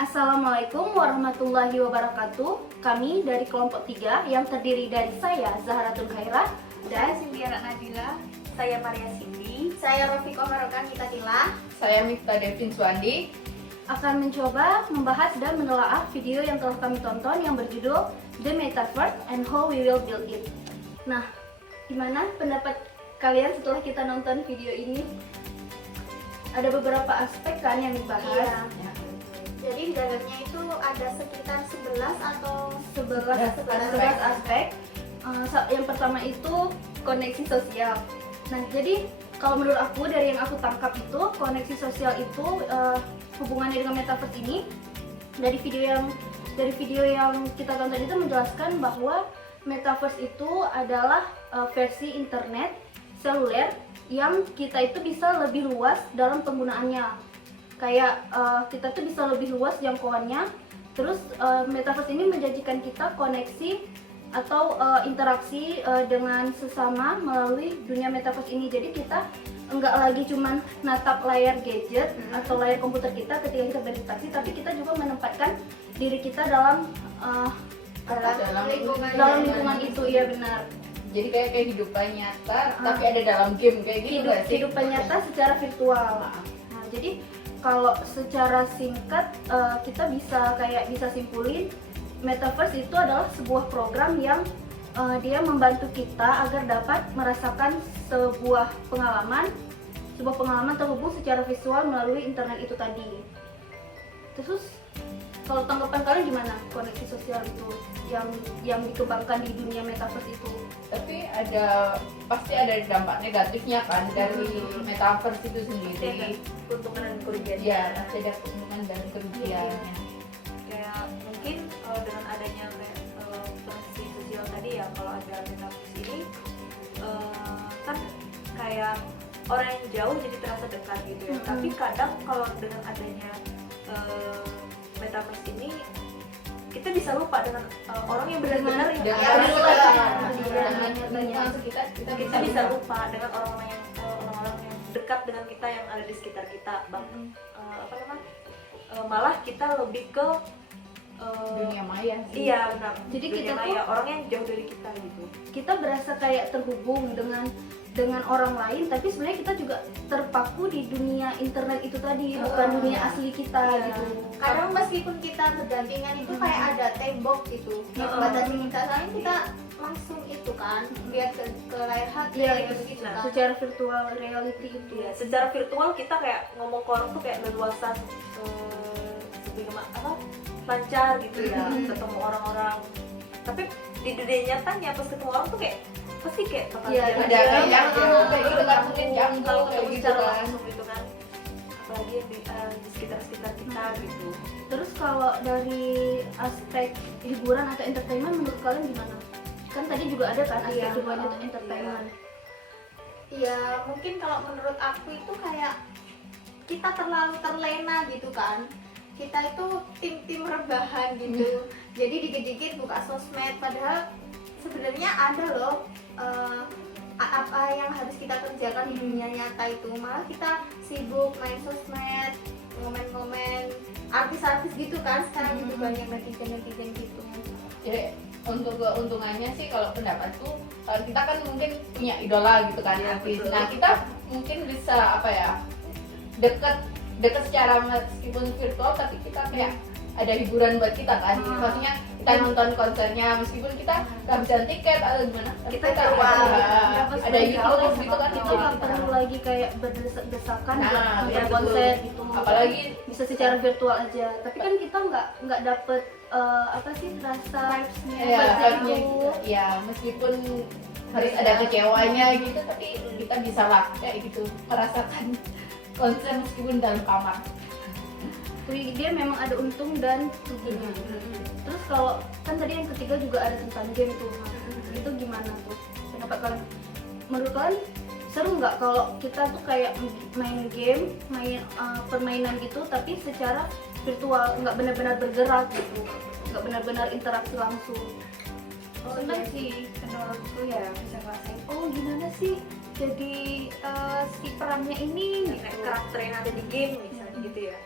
Assalamualaikum warahmatullahi wabarakatuh. Kami dari kelompok 3 yang terdiri dari saya, Zahratul Khairah, Saya Sintiara Nadila. Saya Maria Cindy. Saya Rofiko Harokan Kitatila. Saya Miftah Devin Suandi. akan mencoba membahas dan menelaah video yang telah kami tonton yang berjudul The Metaverse and How We Will Build It. Nah, gimana pendapat kalian setelah kita nonton video ini? Ada beberapa aspek kan yang dibahas. Iya. Jadi di dalamnya itu ada sekitar 11 atau 11 aspek. Yang pertama itu koneksi sosial. Nah, jadi kalau menurut aku dari yang aku tangkap itu koneksi sosial itu hubungannya dengan metaverse ini dari video yang kita tonton itu menjelaskan bahwa metaverse itu adalah versi internet seluler yang kita itu bisa lebih luas dalam penggunaannya. Kayak kita tuh bisa lebih luas jangkauannya. Terus metaverse ini menjanjikan kita koneksi atau interaksi dengan sesama melalui dunia metaverse ini. Jadi kita enggak lagi cuman natap layar gadget atau layar komputer kita ketika kita berinteraksi, tapi kita juga menempatkan diri kita dalam lingkungan itu. Ya benar. Jadi kayak kehidupan nyata, tapi ada dalam game kayak gitu nggak sih? Kehidupan nyata secara virtual. Nah, jadi kalau secara singkat kita bisa simpulin metaverse itu adalah sebuah program yang dia membantu kita agar dapat merasakan sebuah pengalaman terhubung secara visual melalui internet itu tadi. Terus kalau tanggapan kalian gimana koneksi sosial itu yang dikembangkan di dunia metaverse itu? Tapi pasti ada dampak negatifnya kan dari metaverse itu sendiri. Keuntungan dan kerugiannya. Iya, pasti ada keuntungan dan kerugiannya. Kayak mungkin dengan adanya koneksi sosial tadi ya, kalau ada metaverse ini kan kayak orang yang jauh jadi terasa dekat gitu ya. Tapi kadang kalau dengan adanya metaverse ini kita bisa lupa dengan orang yang benar-benar yang kita bisa lupa dengan orang-orang yang dekat dengan kita yang ada di sekitar kita. Malah kita lebih ke Dunia maya sih. Iya benar. Jadi dunia kita maya, orang yang jauh dari kita gitu. Kita berasa kayak terhubung dengan orang lain, tapi sebenarnya kita juga terpaku di dunia internet itu tadi, bukan dunia asli kita gitu. kadang meskipun kita berdampingan itu kayak ada tembok gitu batasi kita, soalnya kita langsung itu kan lihat ke layar HP gitu kan. Secara virtual reality itu. Iya, secara virtual kita kayak ngomong ke orang tuh kayak leluasan lancar gitu ya, ketemu orang-orang. Tapi di dunia nyatanya pas ketemu orang tuh kayak pasti kayak bakal ada kayak jangkau kayak gitu kan, mungkin jangkau kalau kayak ketemu gitu secara kan. langsung gitu kan, apalagi yang di sekitar kita gitu. Terus kalau dari aspek hiburan atau entertainment menurut kalian gimana? Kan tadi juga ada kan aspek hiburan atau entertainment. Iya, mungkin kalau menurut aku itu kayak kita terlalu terlena gitu kan. Kita itu tim rebahan gitu. Jadi dikit-dikit buka sosmed, padahal sebenarnya ada loh apa yang harus kita kerjakan di dunia nyata itu. Malah kita sibuk main sosmed, ngomen-ngomen artis-artis gitu kan. Sekarang gitu banyak netizen gitu. Jadi untuk keuntungannya sih kalau pendapatku, kita kan mungkin punya idola gitu kan, artis. Nah, kita mungkin bisa dekat secara meskipun virtual, tapi kita kayak ada hiburan buat kita kan. Maksudnya kita nonton konsernya meskipun kita nggak bisa tiket atau gimana, Kita ada YouTube gitu kan. Kita nggak perlu lagi kayak berdesak-desakan Nah, buat betul. konser gitu. Apalagi bisa secara virtual aja. Tapi kan kita nggak dapet rasa vibes-nya gitu. Ya, meskipun harus ada kecewanya gitu, tapi kita bisa lah kayak gitu merasakan konser meskipun dalam kamar. Jadi dia memang ada untung dan ruginya. Terus kalau kan tadi yang ketiga juga ada tentang game tuh. Itu gimana tuh pendapat kalian? Menurut kalian seru nggak kalau kita tuh kayak main game, permainan gitu, tapi secara virtual, nggak benar-benar bergerak gitu, nggak benar-benar interaksi langsung? Senang sih menurutku ya, bisa ngerasain gimana sih jadi si perannya ini gitu. Kayak karakter yang ada di game misalnya gitu ya.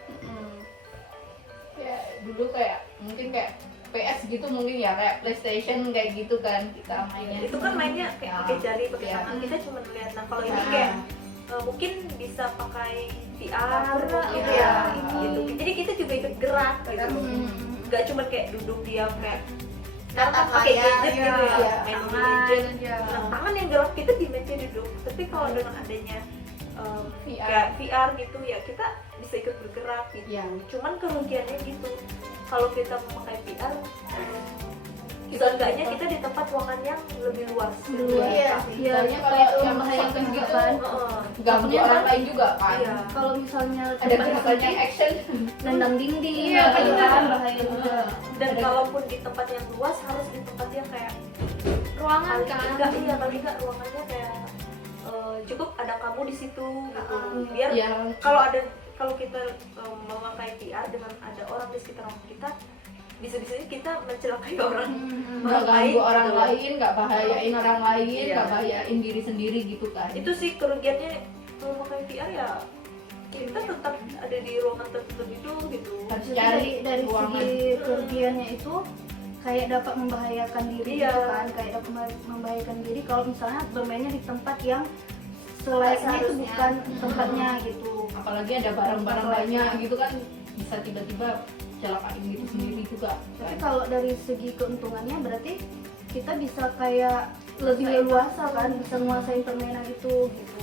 Ya dulu kayak mungkin kayak PS gitu mungkin ya, kayak PlayStation kayak gitu kan kita mainnya. Itu kan mainnya kayak Ya. pakai jari, pakai Ya. tangan, kita cuma lihat. Nah kalau ini Nah, kayak mungkin bisa pakai VR gitu ya, ya, gitu. Jadi kita juga ikut gerak gitu. Nggak cuma kayak duduk diam kayak sekarang kan Tatap pakai layar, gadget gitu ya, ya. main Mobile Tangan Legends. aja. Nah, tangan yang gerak kita di meja duduk. Tapi kalau dengan adanya VR. kayak VR gitu ya, kita bisa ikut bergerak gitu. Ya. Cuman kerugiannya gitu, kalau kita memakai VR, seenggaknya kita di tempat ruangan yang lebih luas. Dulu Iya ya, sih. ya Soalnya kalau kalau itu yang membahayakan masak juga gitu, kan. ganggu Takutnya orang kan- lain juga kan. Iya. Kalau misalnya Ada tempat gerakan yang sempit, action. nendang dinding, Iya, gitu benar. kan bahaya juga. Dan Ada- kalaupun di tempat yang luas harus di tempat yang kayak ruangan paling kan enggak, iya paling enggak ruangannya kayak cukup ada kamu di situ gitu. Biar Ya. kalau kita memakai VR dengan ada orang di sekitar kita, bisa-bisanya kita mencelakai orang. Nggak lain ganggu orang gitu. lain, nggak bahayain orang lain, Iya. nggak bahayain diri sendiri gitu kan. Itu sih kerugiannya kalau memakai VR ya, kita tetap ada di ruangan tertutup itu gitu. Harus Jadi cari dari ruangan. segi kerugiannya itu kayak dapat membahayakan diri Iya. gitu kan, kayak dapat membahayakan diri kalau misalnya bermainnya di tempat yang selayaknya itu Seharusnya. bukan tempatnya gitu. Apalagi ada barang-barang banyak gitu kan, bisa tiba-tiba celakain diri sendiri juga. Tapi Kan? kalau dari segi keuntungannya berarti kita bisa kayak lebih leluasa kan, bisa menguasai permainan itu gitu.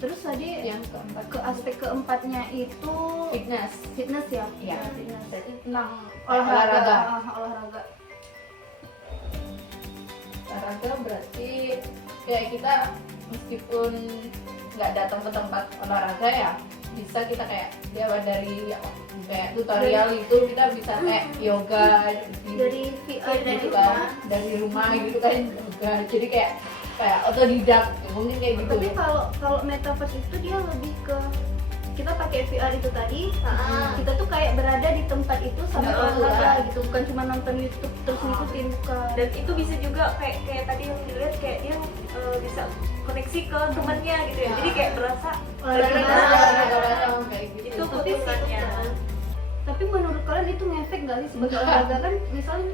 Terus tadi Yang keempat ke aspek keempatnya itu fitness. fitness ya, Iya. fitness tentang Olahraga. olahraga. Olahraga berarti kayak kita meskipun nggak datang ke tempat olahraga ya, bisa kita kayak dari kayak tutorial itu kita bisa kayak yoga Dari VR gitu kan, dari rumah gitu kan yoga. Jadi kayak otodidak mungkin kayak gitu. Tapi kalau metaverse itu dia lebih ke kita pakai VR itu tadi, kita tuh kayak berada di tempat itu sambil Betul, olahraga gitu, bukan cuma nonton YouTube terus ngikutin bukan. Dan itu bisa juga kayak tadi yang dilihat kayak dia bisa koneksi ke temannya gitu ya. Jadi kayak berasa Olahraga. olahraga. kayak gitu. Itu Tapi sih, keuntungannya. Tapi menurut kalian itu ngefek nggak sih sebagai olahraga kan? Misalnya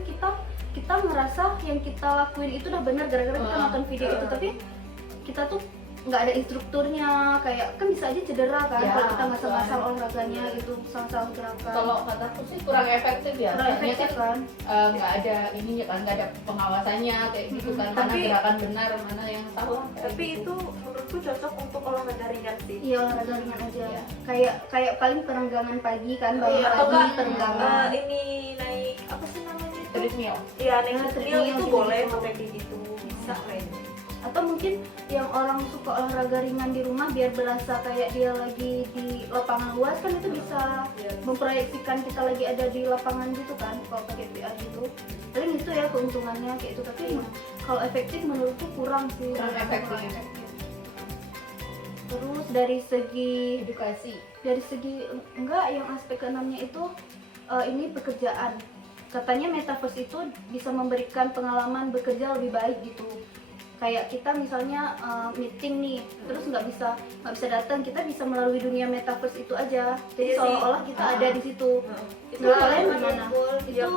kita ngerasa yang kita lakuin itu udah benar gara-gara kita nonton video itu, tapi kita tuh nggak ada instrukturnya, kayak kan bisa aja cedera kan Ya, kalau kita ngasal-ngasal betul. olahraganya gitu, salah-salah gerakan. Kalau kataku sih kurang efektif ya. kurang Soalnya efektif kan kan? nggak ada ininya kan, nggak ada pengawasannya kayak gitu kan, mana Tapi- gerakan benar mana yang salah kayak Tapi gitu. itu menurutku cocok untuk olahraga ringan sih. Iya, olahraga ringan aja. Iya. Kayak paling perenggangan pagi kan, bangun Iya, Atau pagi kan perenggangan. ini naik apa sih namanya itu? treadmill. Iya, naik Ah, treadmill treadmill itu gitu. boleh pakai kayak gitu, bisa kayaknya. Atau mungkin yang orang suka olahraga ringan di rumah biar berasa kayak dia lagi di lapangan luas kan, itu bisa memproyeksikan kita lagi ada di lapangan gitu kan kalau pakai VR gitu. Paling itu ya keuntungannya kayak itu, tapi kalau efektif menurutku kurang sih. Kurang efektif. Terus dari segi Edukasi. enggak, yang aspek keenamnya itu ini pekerjaan. Katanya metaverse itu bisa memberikan pengalaman bekerja lebih baik gitu. Kayak kita misalnya meeting nih, terus nggak bisa datang, kita bisa melalui dunia metaverse itu aja. Jadi Iya sih. seolah-olah kita ada di situ. Itu Menurut kalian gimana? Betul. Itu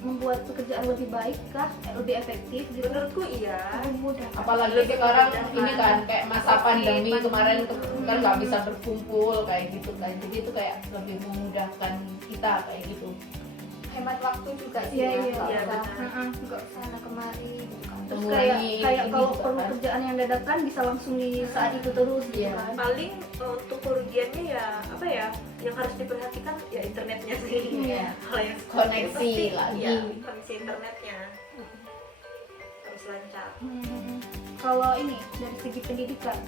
membuat pekerjaan lebih baik kah? Lebih efektif gitu? menurutku iya. Lebih mudah. Apalagi Lebih sekarang memudahkan. ini kan kayak masa pandemi kemarin kan nggak bisa Hmm. berkumpul kayak gitu kan, jadi itu kayak lebih memudahkan kita kayak gitu. Hemat waktu juga sih. Iya, ya, iya, nggak iya, usah benar. nggak sana kemari gitu kan. Terus Mengurangi kayak ini kalau juga perlu kan. kerjaan yang dadakan bisa langsung di saat itu terus gitu Iya. kan. Paling untuk kerugiannya ya apa ya, yang harus diperhatikan ya internetnya sih. Iya. Hal yang Koneksi pasti, lagi. ya, koneksi internetnya harus lancar. Kalau ini dari segi pendidikan,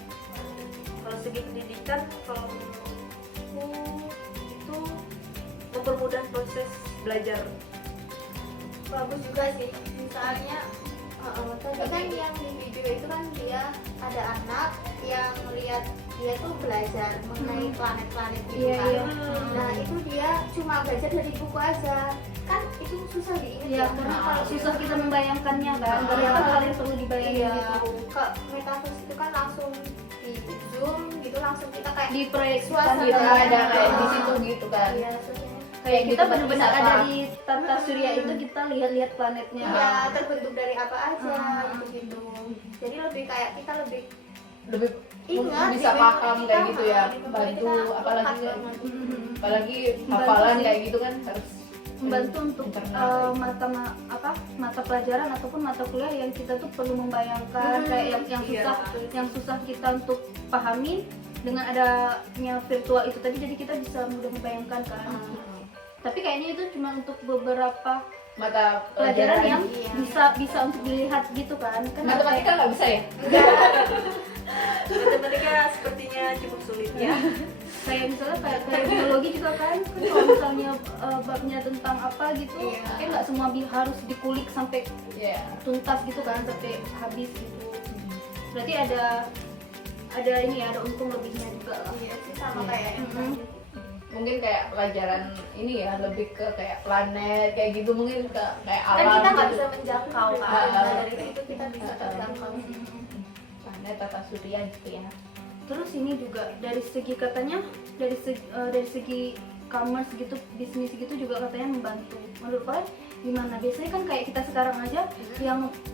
Kalau segi pendidikan, kalau menurutku itu mempermudah proses belajar. Bagus juga sih. Misalnya tadi kan yang di video itu kan dia ada anak yang melihat dia tuh belajar mengenai planet-planet gitu Iya, kan. iya. Nah itu dia cuma belajar dari buku aja, kan itu susah diingat ya karena kalau susah kita membayangkannya kan, ternyata hal yang perlu dibayangin Iya, gitu. ke metaverse itu kan langsung di zoom gitu, langsung kita kayak Diproyeksikan Suasana Kita gitu. ada kayak di situ gitu kan. iya suasananya kayak kita gitu, benar-benar wisata. ada di tata surya itu, kita lihat-lihat planetnya. ya terbentuk dari apa aja Ah. gitu. Jadi lebih kayak kita lebih lebih ingat bisa di paham memori kayak kita, gitu ya, di memori bantu kita apalagi lekat banget. apalagi Membantu hafalan sih. kayak gitu kan harus Membantu untuk internal kayak gitu. mata pelajaran ataupun mata kuliah yang kita tuh perlu membayangkan kayak yang Iya. susah kita untuk pahamin, dengan adanya virtual itu tadi jadi kita bisa mudah membayangkan kan. Tapi kayaknya itu cuma untuk beberapa mata pelajaran yang Iya. bisa untuk dilihat gitu kan. Kan ada matematika nggak bisa ya? Matematika sepertinya cukup sulit ya. kayak misalnya kayak biologi juga kan kalau misalnya babnya tentang apa gitu, Iya. kan nggak semua harus dikulik sampai Iya. tuntas gitu kan, sampai habis gitu. Berarti ada ini ya, ada untung lebihnya juga lah. Iya sih sama Iya. kayak yang Mm-mm. tadi. Mungkin kayak pelajaran ini ya lebih ke kayak planet kayak gitu, mungkin ke kayak Kan alam kita nggak gitu. bisa menjangkau kan. Ah. Nah, dari situ kita bisa terjangkau sih. Planet tata surya gitu ya. Terus ini juga dari segi katanya dari segi commerce gitu, bisnis gitu juga katanya membantu. Menurut kalian gimana? Biasanya kan kayak kita sekarang aja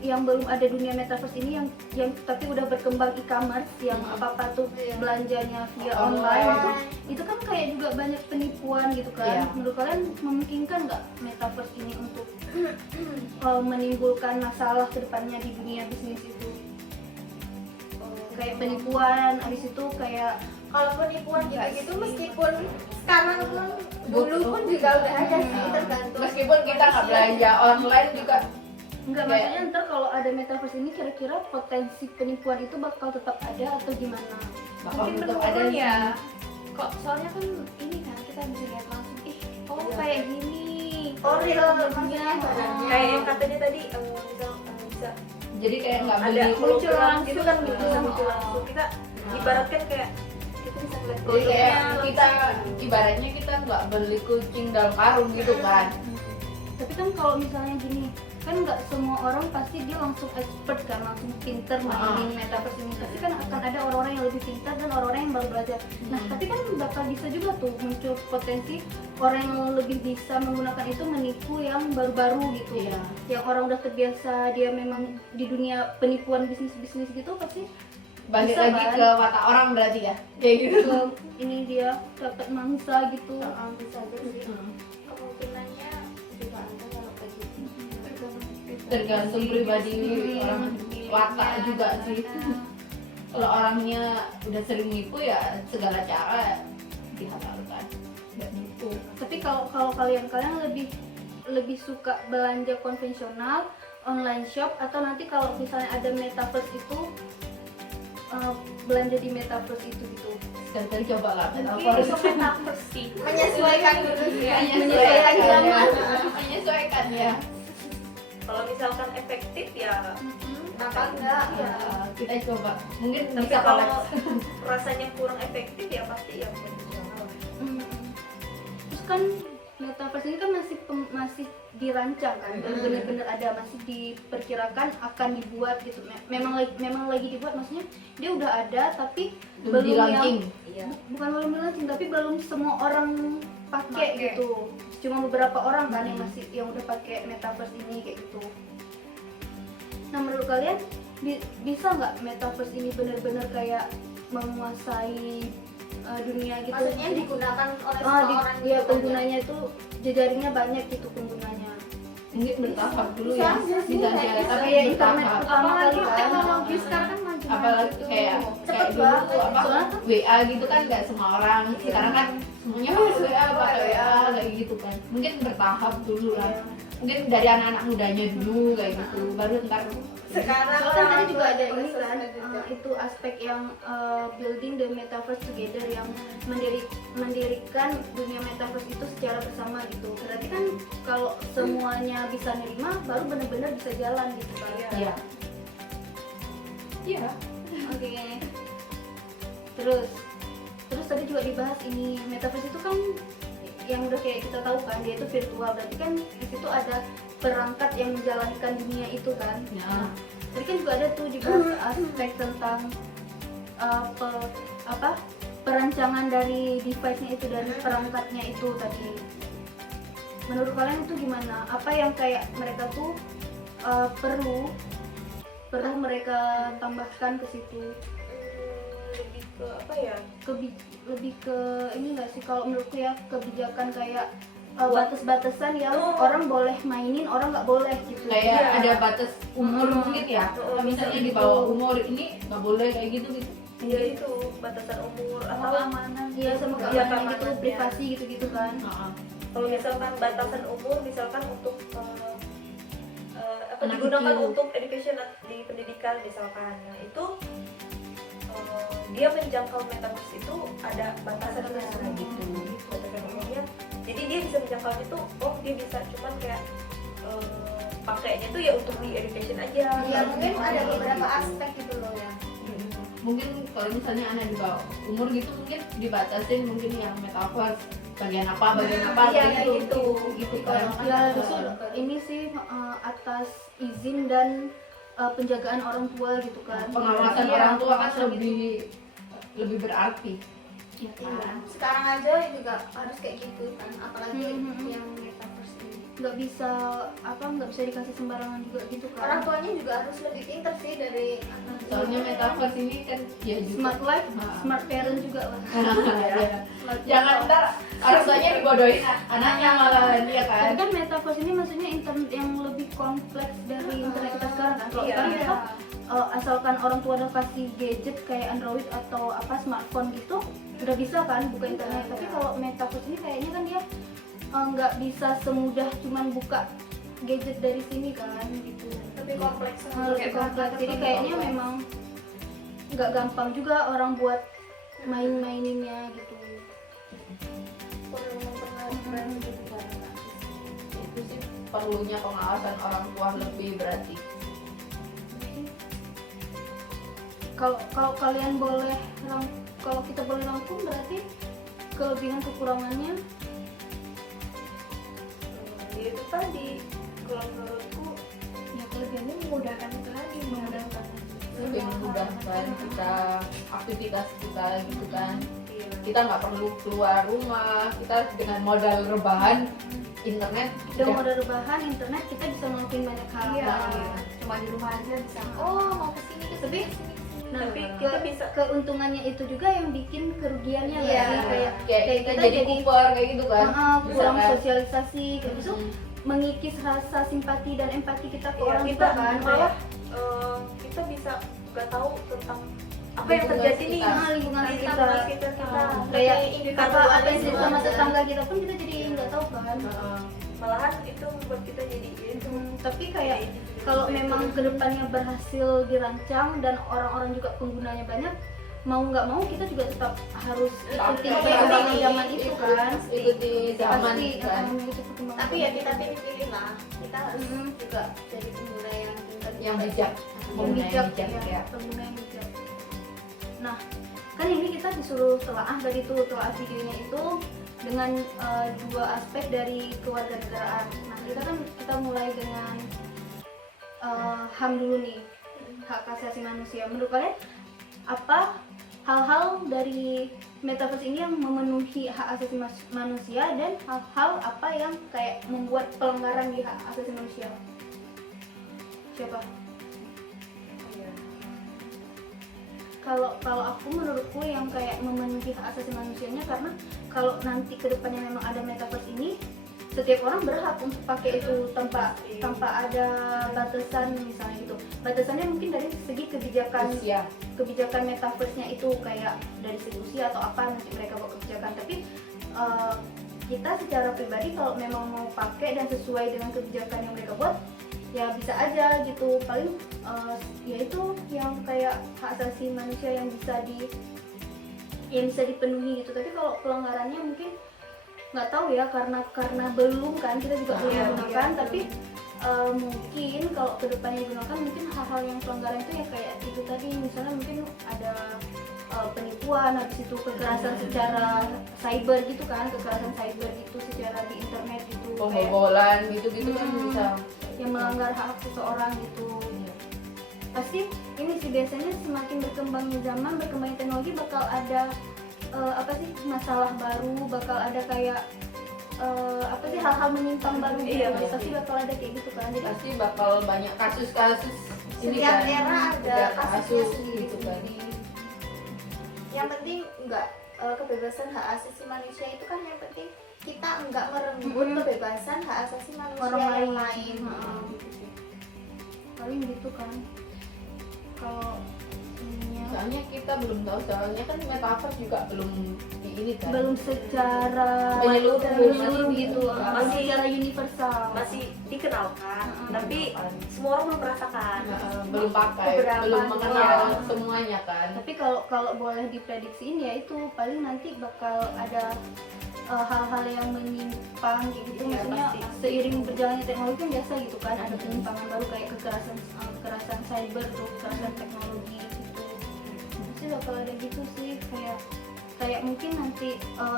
yang belum ada dunia metaverse ini yang tapi udah berkembang e-commerce yang apa-apa tuh Iya. belanjanya via Online. online itu kan kayak juga banyak penipuan gitu kan. Iya. Menurut kalian memungkinkan nggak metaverse ini untuk menimbulkan masalah kedepannya di dunia bisnis itu? Kayak penipuan, habis itu kayak Kalau penipuan Enggak gitu-gitu sih. meskipun sekarang pun dulu pun juga udah ada sih, tergantung. Meskipun kita nggak belanja online juga enggak, Kayak- maksudnya ntar kalau ada metaverse ini kira-kira potensi penipuan itu bakal tetap ada atau gimana? bakal Mungkin tetap ada menurun sih. ya. Kok soalnya kan ini kan kita bisa lihat langsung, oh Iya. kayak gini. Oh real Iya. maksudnya barangnya. Kayak yang katanya tadi misal bisa Jadi kayak nggak ada beli muncul langsung langsung gitu kan, gitu. bisa muncul langsung. Kita ibaratkan kayak kita bisa ngeliat Jadi kayak produknya kita langsung. ibaratnya kita nggak beli kucing dalam karung gitu kan. Tapi kan kalau misalnya gini, kan nggak semua orang pasti dia langsung expert kan, langsung pinter mainin metaverse ini. Pasti kan akan ada orang-orang yang lebih pintar dan orang-orang yang baru belajar. Nah, tapi kan bakal bisa juga tuh muncul potensi orang yang lebih bisa menggunakan itu menipu yang baru-baru gitu. Iya. Yang orang udah terbiasa dia memang di dunia penipuan bisnis-bisnis gitu, pasti Balik Bisa, lagi kan? ke mata orang berarti ya. Kayak gitu. ini dia dapat mangsa gitu. Bisa aja sih. Kemungkinannya juga ada kalau kayak gitu. Tergantung pribadi orang watak juga sih. Kalau orangnya udah sering nipu ya segala cara dihalalkan. Nggak nipu. Tapi kalau kalian lebih suka belanja konvensional, online shop, atau nanti kalau misalnya ada metaverse itu belanja di metaverse itu gitu. Sekali coba lah Mungkin metaverse. untuk metaverse sih. Menyesuaikan dulu sih. Menyesuaikan zaman. Menyesuaikan ya. Kalau misalkan efektif ya Kenapa enggak? Iya. Kita coba. Mungkin tapi bisa kalau collab. rasanya kurang efektif ya pasti ya konvensional. Terus kan metaverse ini kan masih dirancang kan, belum benar-benar ada, masih diperkirakan akan dibuat gitu. Memang lagi dibuat, maksudnya dia udah ada tapi Belum di launching. Iya. bukan belum di launching, tapi belum semua orang pakai Pakai. gitu. Cuma beberapa orang kan yang udah pakai metaverse ini kayak gitu. Nah, menurut kalian bisa nggak metaverse ini benar-benar kayak menguasai dunia gitu? Maksudnya digunakan oleh Oh, semua orang ya gitu. penggunanya itu jejaringnya banyak gitu penggunanya. Mungkin bertahap dulu Bisa ya. aja sih, Bisa kayak aja. bisa. Tapi Kayak internet bertahap. pertama kali Apalagi kan. teknologi sekarang kan maju. Apalagi kayak Cepet dulu banget. tuh apa Soalnya WA gitu kan nggak semua orang. Sekarang kan semuanya pakai WA, pakai WA kayak gitu kan. Mungkin bertahap dulu lah. Mungkin dari anak-anak mudanya dulu kayak gitu. Baru ntar Sekarang Soalnya kan tadi orang juga ada tua ini kan, juga. itu aspek yang building the metaverse together, yang mendirikan dunia metaverse itu secara bersama gitu. Berarti kan kalau semuanya bisa nerima, baru benar-benar bisa jalan gitu kan. iya. Iya. Oke. Terus tadi juga dibahas ini metaverse itu kan yang udah kayak kita tahu kan, dia itu virtual. Berarti kan di situ ada perangkat yang menjalankan dunia itu kan. Ya. Tadi kan juga ada tuh dibahas aspek tentang perancangan dari device-nya itu, dari perangkatnya itu tadi. menurut kalian itu gimana? Apa yang kayak mereka tuh perlu mereka tambahkan ke situ? Lebih ke apa ya? Lebih ke ini nggak sih, kalau menurutku ya, kebijakan kayak batas-batasan yang orang boleh mainin, orang nggak boleh gitu. Kayak Iya. ada batas umur mungkin ya. Misalnya di bawah umur ini nggak boleh kayak gitu. Ya itu batasan umur atau keamanan. Iya, sama Iya, keamanan gitu, keamanan, privasi gitu-gitu kan. Heeh. kalau misalkan batasan umur misalkan untuk apa Anak digunakan kecil. untuk education di pendidikan misalkan, nah itu dia menjangkau metaverse itu ada batasannya gitu, batasan umurnya. Jadi dia bisa menjangkaunya tuh, oh dia bisa cuman kayak pakainya tuh ya untuk di education aja. Ya mungkin ada gitu. beberapa aspek gitu loh ya. Mungkin kalau misalnya anak di bawah umur gitu mungkin dibatasin, mungkin yang metaverse bagian apa Iya, kayak gitu. gitu kan. Ya justru ini sih atas izin dan penjagaan orang tua gitu kan. Pengawasan Iya, orang tua kan pengawasan gitu. lebih berarti. Iya. Iya. Sekarang aja juga harus kayak gitu kan, apalagi yang metaverse ini. Nggak bisa dikasih sembarangan juga gitu Orang kan. tuanya juga harus lebih pintar sih dari anak. Soalnya metaverse ini kan ya juga Smart life, Nah. smart parent juga lah. Ya. Jangan ntar orang tuanya dibodohin anaknya malah dia kan. Tapi kan metaverse ini maksudnya internet yang lebih kompleks dari internet kita sekarang kan. Kalau Iya. sekarang kita asalkan orang tua udah kasih gadget kayak Android atau smartphone gitu, udah bisa kan buka internet. Tapi kalau metaverse ini kayaknya kan dia nggak bisa semudah cuman buka gadget dari sini kan gitu. Lebih kompleks. Lebih kompleks. Jadi kayaknya memang nggak gampang juga orang buat main-maininnya gitu. perlu memperhatikan juga. Itu sih perlunya pengawasan orang tua lebih berarti. Kalau kalian boleh kalau kita boleh rangkum berarti kelebihan kekurangannya Ya itu tadi kalau menurutku Ya kelebihannya memudahkan itu lagi, memudahkan Lebih memudahkan kita aktivitas kita gitu kan. iya. Kita nggak perlu keluar rumah, kita dengan modal rebahan internet dengan udah modal rebahan internet kita bisa ngelakuin banyak hal. Iya, Nah, cuma di rumah aja bisa. Oh, mau kesini Tapi nah, Tapi ke- kita bisa keuntungannya itu juga yang bikin kerugiannya Iya. nggak sih? kayak kayak kita kita jadi jadi kuper kayak gitu kan. kurang Misalkan, sosialisasi kayak gitu, mm, mengikis rasa simpati dan empati kita ke Iya, orang kita juga kan. malah kita bisa nggak tahu tentang apa yang Lingkungan terjadi nih sekitar. Lingkungan di sekitar. sekitar kita. Kayak individualisme apa yang jadi sama aja. tetangga kita pun kita jadi nggak tahu kan. Malahan itu membuat kita jadi ya itu Tapi kayak kalau memang kedepannya berhasil dirancang dan orang-orang juga penggunanya banyak, mau nggak mau kita juga tetap harus ikuti Pakai, perkembangan zaman itu kan. ikuti zaman Pasti kan. mengikuti perkembangan. Tapi ya kita pilih-pilih lah. Kita harus Mhm. juga jadi pengguna yang pintar. Yang bijak, yang pengguna bijak, yang bijak ya. pengguna yang bijak. Nah, kan ini kita disuruh telaah dari itu, telaah videonya itu dengan dua aspek dari kewarganegaraan. Nah, kita mulai dengan HAM dulu nih, hak asasi manusia. Menurut kalian apa hal-hal dari metaverse ini yang memenuhi hak asasi manusia dan hal-hal apa yang kayak membuat pelanggaran di hak asasi manusia? Siapa? Kalau aku menurutku yang kayak memenuhi hak asasi manusianya, karena kalau nanti kedepannya memang ada metaverse ini, setiap orang berhak untuk pakai itu tanpa ada batasan misalnya gitu. Batasannya mungkin dari segi kebijakan metaverse-nya itu kayak dari segi usia atau apa nanti mereka buat kebijakan. Tapi kita secara pribadi kalau memang mau pakai dan sesuai dengan kebijakan yang mereka buat, ya bisa aja gitu. Paling ya itu yang kayak hak asasi manusia yang bisa dipenuhi gitu. Tapi kalau pelanggarannya mungkin nggak tahu ya, karena belum kan, kita juga belum Iya, menggunakan. iya, Tapi mungkin kalau kedepannya digunakan, mungkin hal-hal yang pelanggaran itu ya kayak itu tadi, misalnya mungkin ada penipuan, habis itu kekerasan secara cyber gitu kan, kekerasan cyber gitu secara di internet gitu, kayak Pembobolan gitu-gitu kan Hmm. bisa. yang melanggar hak seseorang gitu. Pasti ini sih biasanya semakin berkembangnya zaman, berkembangnya teknologi bakal ada masalah baru, bakal ada kayak apa sih hal-hal menyimpang baru gitu. Iya, Pasti bakal ada kayak gitu kan. Jadi Pasti bakal banyak kasus-kasus ini Setiap kan. era ada Setiap kasusnya kasus sendiri. gitu kan. Yang penting enggak kebebasan hak asasi manusia itu kan yang penting kita enggak merenggut kebebasan hak asasi manusia orang yang lain, lain. paling gitu kan. Kalau ininya Soalnya kita belum tahu, soalnya kan metaverse juga belum di ini kan. belum secara Menyeluruh, gitu, masih- masih secara universal. masih dikenalkan, Mm-mm. tapi semua orang belum merasakan. Belum pakai, Beberapa belum doang. mengenal semuanya kan. Tapi kalau boleh diprediksiin ya itu paling nanti bakal ada hal-hal yang menyimpang kayak gitu. Iya, Maksudnya pasti. seiring berjalannya teknologi kan biasa gitu kan, ada penyimpangan baru kayak kekerasan cyber tuh, kekerasan teknologi gitu. Pasti bakal ada gitu sih, kayak mungkin nanti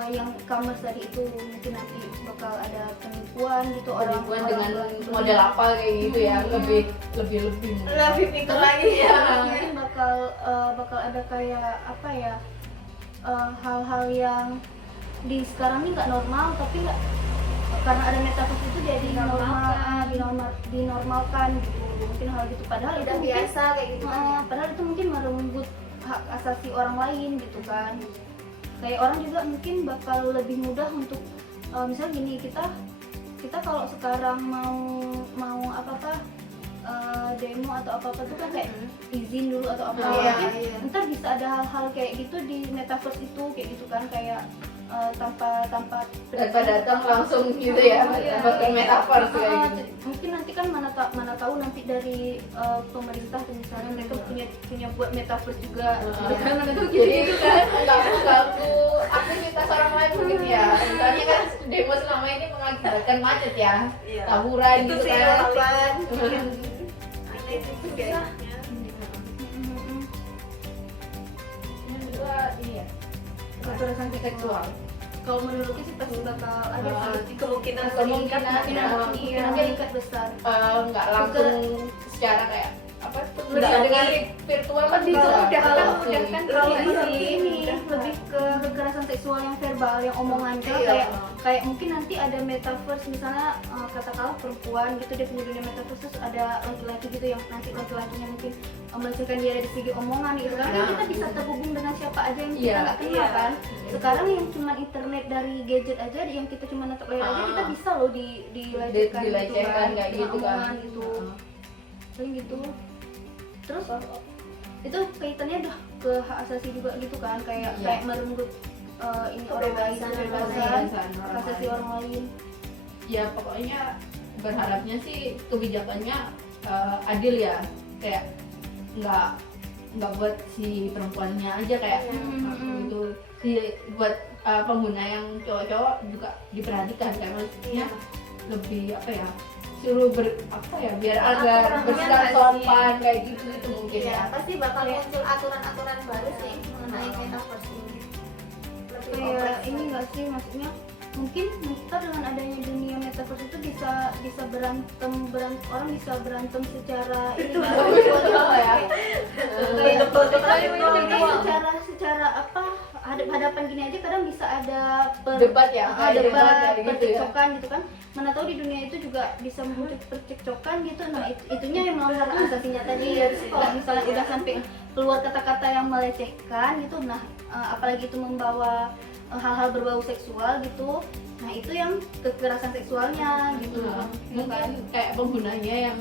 yang e-commerce tadi itu mungkin nanti bakal ada penipuan gitu, Penipuan dengan beli- model apa kayak gitu ya, lebih Lebih pintar lagi ya. mungkin bakal ada kayak apa ya, hal-hal yang di sekarang ini nggak normal tapi nggak, karena ada metaverse itu jadi dinormalkan gitu, mungkin hal gitu, padahal itu Udah mungkin biasa kayak gitu kan ya. padahal itu mungkin merenggut hak asasi orang lain gitu kan. Kayak orang juga mungkin bakal lebih mudah untuk misalnya gini, kita kalau sekarang mau apa demo atau apa tuh kan kayak izin dulu atau apa. Iya, Mungkin iya. ntar bisa ada hal-hal kayak gitu di metaverse itu kayak gitu kan, kayak tanpa datang langsung gitu ya, Iya. pakai metaverse kayak Ah, gitu. mungkin nanti kan mana tahu nanti dari pemerintah tuh misalnya mereka punya buat metaverse juga. Ah. Mana tahu Jadi gitu kan. nggak mengganggu aktivitas orang lain mungkin ya. Misalnya kan demo selama ini mengakibatkan macet ya, Iya. tawuran Itu gitu sih kan. yang Kapan? Ini itu kayaknya. Yang kedua ini ya, Kekerasan seksual. Kalau menurutku sih pasti bakal ada sih. Kemungkinan Kemungkinan, meningkat iya. Meningkat besar. Nggak langsung secara kayak apa tuh, Lebih nggak dengan lagi- virtual kan Lebih bisa ke udah langsung. kalau Lebih di ini udah. lebih ke kekerasan seksual yang verbal, yang omongan gitu. Iya. Kayak mungkin nanti ada metaverse misalnya katakanlah perempuan gitu, dia punya dunia metaverse, terus ada laki-laki gitu yang nanti laki-lakinya mungkin melecehkan dia dari segi omongan gitu kan. Nah. Kita bisa terhubung dengan siapa aja yang kita Iya. nggak kenal Iya. kan. Sekarang yang cuma internet dari gadget aja, yang kita cuma natap layar aja, kita bisa loh dilecehkan Dilecehkan kayak dengan gitu kan. omongan gitu. Paling gitu. Terus itu kaitannya udah ke hak asasi juga gitu kan, kayak Iya. kayak merenggut ini orang lain, kebebasan hak asasi orang lain. Ya pokoknya berharapnya sih kebijakannya adil ya, kayak nggak buat si perempuannya aja kayak gitu, buat pengguna yang cowok-cowok juga diperhatikan, kayak maksudnya lebih apa ya, suruh biar agak Aturannya bersikap nggak sih? sopan kayak gitu mungkin Iya, ya. pasti bakal muncul aturan-aturan baru sih mengenai metaverse ini. Lebih Kayak kompleks. ini enggak sih, maksudnya mungkin kita dengan adanya dunia metaverse itu bisa berantem orang bisa berantem secara ini kan, Virtual ya. kayak Betul. secara apa hadapan gini aja kadang bisa ada Debat ya, kayak debat debat kayak gitu ya. percekcokan gitu kan, mana tahu di dunia itu juga bisa muncul percekcokan gitu. Nah itunya yang melanggar asasinya tadi ya. Terus kalau misalnya udah sampai keluar kata-kata yang melecehkan gitu, nah apalagi itu membawa hal-hal berbau seksual gitu, nah itu yang kekerasan seksualnya gitu. Mungkin kayak penggunanya yang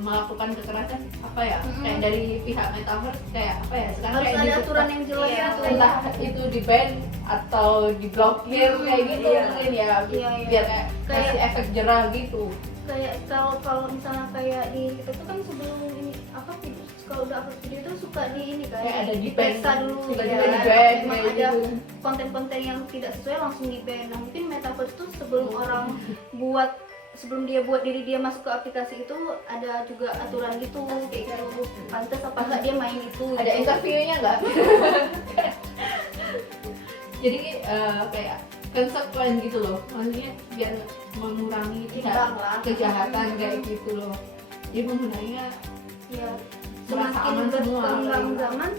melakukan kekerasan apa ya, kayak dari pihak metaverse kayak apa ya, sekarang Harus kayak ada di aturan yang jelas Iya, gitu. entah itu di ban atau diblokir kayak gitu iya. mungkin ya, Iya, iya. biar kayak Kayak- kasih efek jerah gitu. Kayak kalau misalnya kayak di kita tuh kan sebelum ini apa video, kalau udah upload video itu suka di ini kan, Kayak ada di diperiksa ban, dulu, tiba-tiba ya. di ban Memang kayak ada gitu. konten-konten yang tidak sesuai langsung di ban. Nah mungkin metaverse tuh sebelum dia buat diri dia masuk ke aplikasi itu ada juga aturan gitu kayak gitu, pantas apa enggak dia main itu Ada gitu. interviewnya nggak? Jadi kayak konsekuen gitu loh, maksudnya biar mengurangi Imbang lah. kejahatan kayak gitu loh. Jadi penggunanya Ya Merasa semakin aman semua. berkembang zaman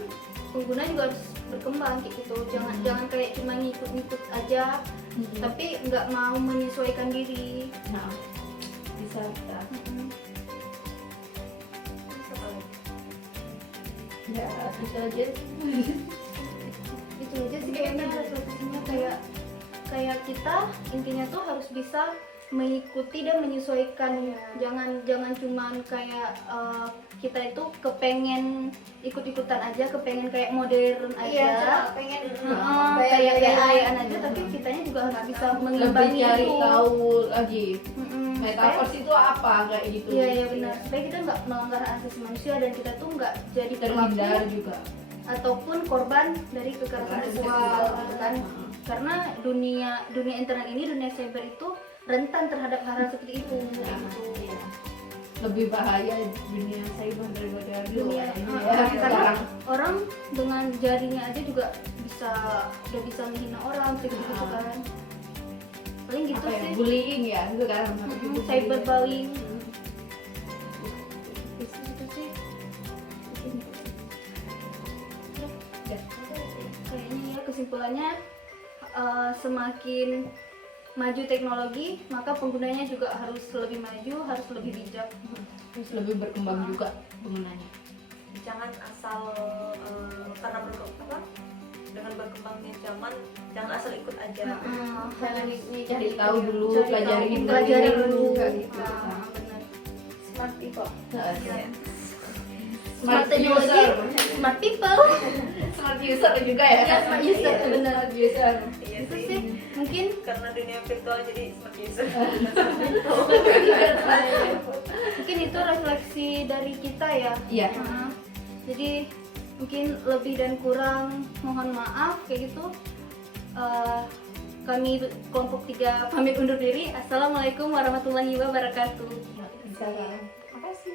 pengguna juga harus berkembang kayak gitu. Jangan kayak cuma ngikut-ngikut aja, tapi nggak mau menyesuaikan diri. Nah, bisa kita ya bisa aja. Itu aja sih kayaknya refleksinya, kayak kita intinya tuh harus bisa mengikuti dan menyesuaikan. Jangan cuman kayak kita itu kepengen ikut-ikutan aja, kepengen kayak modern aja. Iya, cuma pengen kayak gaya-gayaan gayaan aja, tapi kitanya juga harus bisa Lebih mengimbangi cari itu. tahu lagi Supaya- metaverse itu apa kayak gitu. Iya benar. Supaya kita nggak melanggar asasi manusia dan kita tuh nggak jadi Terhindar pelaku juga. ataupun korban dari kekerasan seksual gitu kan. Karena dunia internet ini, dunia cyber itu rentan terhadap hal-hal seperti itu. Nah, gitu. iya. Lebih bahaya dunia cyber daripada Dunia ya. karena Sekarang orang dengan jarinya aja juga udah bisa menghina orang gitu kan. Paling gitu apa ya, sih. bullying ya sekarang. Cyberbullying. Itu sih. Ya. Kayaknya ya kesimpulannya semakin maju teknologi, maka penggunanya juga harus lebih maju, harus lebih bijak. Terus lebih berkembang juga penggunanya. Jangan asal karena dengan berkembangnya zaman jangan asal ikut aja. jangan Cari tahu dulu, Cari pelajari tahu, dulu juga gitu. kita. Benar. smart people. Nah, Iya. Smart teknologi, smart people. smart user juga ya. Iya, smart user, Iya, benar. smart user. Iya Itu sih. sih mungkin Karena dunia virtual jadi smart user. mungkin itu refleksi dari kita ya. Iya. Nah, jadi mungkin lebih dan kurang mohon maaf kayak gitu. Kami kelompok 3 pamit undur diri. Assalamualaikum warahmatullahi wabarakatuh. Bisa. Makasih.